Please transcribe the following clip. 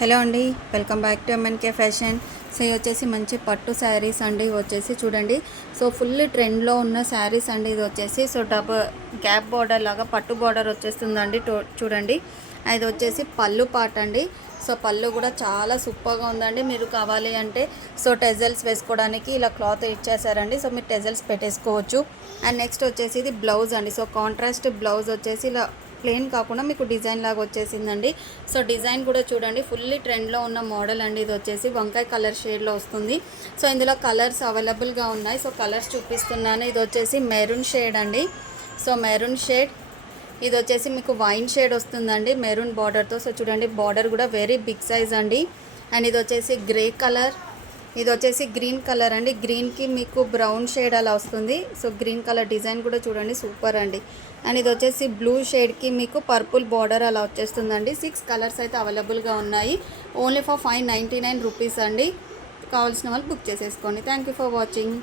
Hello అండి, welcome back to MNK fashion. So ఇది వచ్చేసి మంచి పట్టు శారీస్ అండి. వచ్చేసి చూడండి, సో ఫుల్ ట్రెండ్లో ఉన్న శారీస్ అండి. ఇది వచ్చేసి సో గ్యాప్ బార్డర్ లాగా పట్టు బార్డర్ వచ్చేస్తుందండి. చూడండి, ఇది వచ్చేసి పళ్ళు పాట అండి. సో పళ్ళు కూడా చాలా సూపర్గా ఉందండి. మీరు కావాలి అంటే సో టెజల్స్ వేసుకోవడానికి ఇలా క్లాత్ ఇచ్చేసారండి. సో మీరు టెజల్స్ పెట్టేసుకోవచ్చు. అండ్ నెక్స్ట్ వచ్చేసి ఇది బ్లౌజ్ అండి. సో కాంట్రాస్ట్ బ్లౌజ్ వచ్చేసి ఇలా ప్లెయిన్ కాకుండా మీకు డిజైన్ లాగా వచ్చేసిందండి. సో డిజైన్ కూడా చూడండి, ఫుల్లీ ట్రెండ్లో ఉన్న మోడల్ అండి. ఇది వచ్చేసి వంకాయ కలర్ షేడ్లో వస్తుంది. సో ఇందులో కలర్స్ అవైలబుల్గా ఉన్నాయి. సో కలర్స్ చూపిస్తున్నాను. ఇది వచ్చేసి మెరూన్ షేడ్ అండి. సో మెరూన్ షేడ్, ఇది వచ్చేసి మీకు వైన్ షేడ్ వస్తుందండి మెరూన్ బార్డర్తో. సో చూడండి, బార్డర్ కూడా వెరీ బిగ్ సైజ్ అండి. అండ్ ఇది వచ్చేసి గ్రే కలర్, ఇది వచ్చేసి గ్రీన్ కలర్ అండి. గ్రీన్కి మీకు బ్రౌన్ షేడ్ అలా వస్తుంది. సో గ్రీన్ కలర్ డిజైన్ కూడా చూడండి, సూపర్ అండి. అండ్ ఇది వచ్చేసి బ్లూ షేడ్కి మీకు పర్పుల్ బార్డర్ అలా వచ్చేస్తుందండి. 6 కలర్స్ అయితే అవైలబుల్గా ఉన్నాయి. ఓన్లీ ఫర్ 599 రూపీస్ అండి. కావాల్సిన వాళ్ళు బుక్ చేసేసుకోండి. Thank you for watching.